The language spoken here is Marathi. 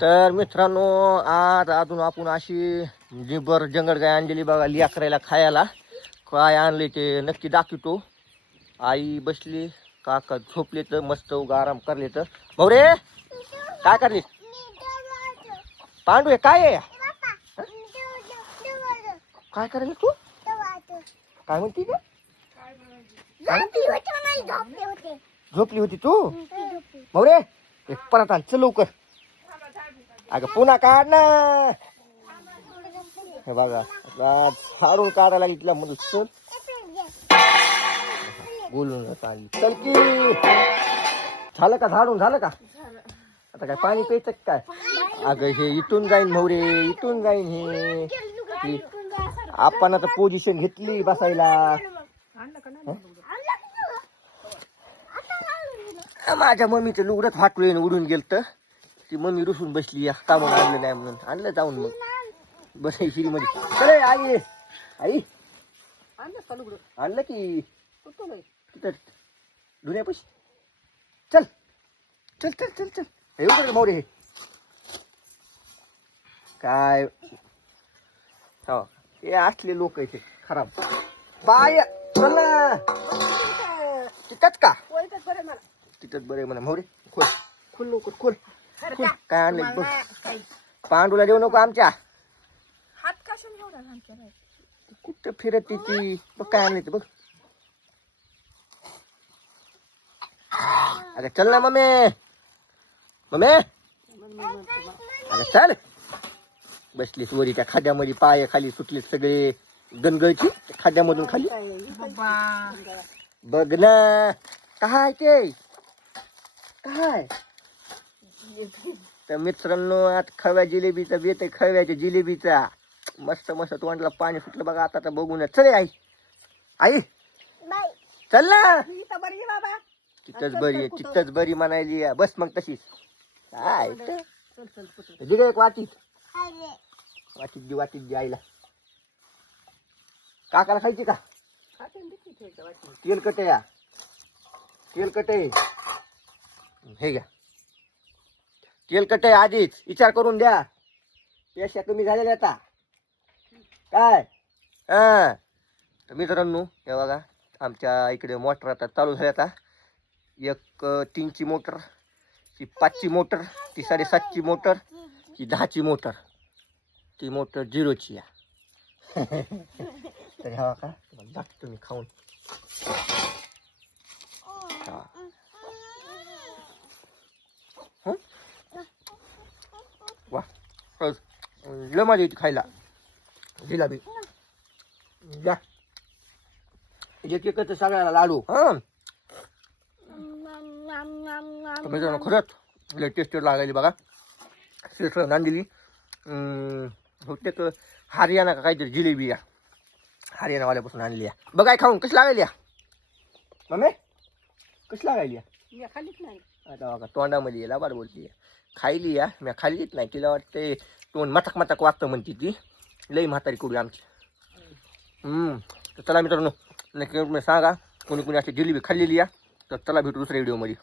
तर मित्रांनो आज अजून आपण अशी निबर जंगल गाय आणलेली बघा लेकरायला खायला. काय आणले ते नक्की दाखवतो. आई बसली काका झोपले तर मस्त उगा आराम करले तर. भाऊ रे काय करले? पांडू आहे काय आहे? काय करायला तू? काय म्हणते ते झोपली होती. तू? भाऊ रे परत आण चल लवकर. अगं पुन्हा काढ ना. हे बघा आता झाडून काढायला इथला म्हणून चल. बोलून आली चल की. झालं का झाडून झालं का? आता काय पाणी प्यायचं काय? अगं हे इथून जाईन मोरे इथून जाईन हे. आपण आता पोझिशन घेतली बसायला. माझ्या मम्मीचं लुगडत फाटून उडून गेलत. ती मम्मी रुसून बसली या कामून आणलं नाही म्हणून. आणलं जाऊन मग. बस हिरी मध्ये चले आई आई. आणलं की? तिथं धुण्या पैसे चल. चल चल चल चल. हे उघड मोरे. हे काय? हो. हे असले लोक इथे. खराब. बाय चल ना. तिथंच का? तिथंच बरे म्हणा मोरे खोल. खोल लवकर. खोल. काय आणलं बघ. पांडूला देऊ नको आमच्या. हात कशाने एवढा केलाय? कुठं फिरत ती? बघ काय आणलं ते बघ. अरे चल ना मम्मी. मम्मी. चल. बसलीस वरी त्या खाद्यामध्ये पाय खाली सुटले सगळे. गणगळची खाद्यामधून खाली. बाबा. बघ ना. काय ते? काय? तर मित्रांनो आता खव्या जिलेबीचा बेत आहे खव्याच्या जिलेबीचा. मस्त मस्त तोंडला पाणी सुटलं बघा आता तर बघू ना चल आई. आई. चल ना. तिथंच बरी आहे तिथंच बरी म्हणायली. बस मग तशीच. काय? दिलं एक वाटीत. वाटीत दे वाटीत दे आईला. काकाला खायची का? तेलकट या. तेलकट हे घ्या. तेलकट आहे आधीच. विचार करून द्या. पेशा कमी झालेल्या आता. काय? हा. तर मित्रांनो हे बघा. आमच्या इकडे मोटर आता चालू झाल्या आता. एक तीनची मोटर ती पाचची मोटर ती साडेसातची मोटर ती दहाची मोटर. ती मोटर झिरोची या तर ह्या का तुम्हाला दाखवतो तुम्ही खाऊन हा. हं? वा खरंच. लय मजा येते खायला. जिलाबी. द्या एक एकच सगळ्याला लाडू. हा. मित्रांनो खरंच लय टेस्टेड लागायली बघा. श्रीसर नांदिली बहुतेक हरियाणा का काहीतरी जिलेबी या. हरियाणावाल्यापासून आणली या बघा आई खाऊन कशी लागायली या? मम्मी कशी लागायली या? मी खालीच नाही. आता बघा तोंडामध्ये याला बरं बोलती खायली या. मी खाल्लीच नाही. तिला वाटते तोंड मथक मथक वागतं म्हणते ती. लई म्हातारी करू आमची. तर चला मित्रांनो नक्की तुम्ही सांगा. कोणी कोणी अशी जिलेबी खाल्लेली या तर चला भेटू दुसऱ्या व्हिडिओमध्ये.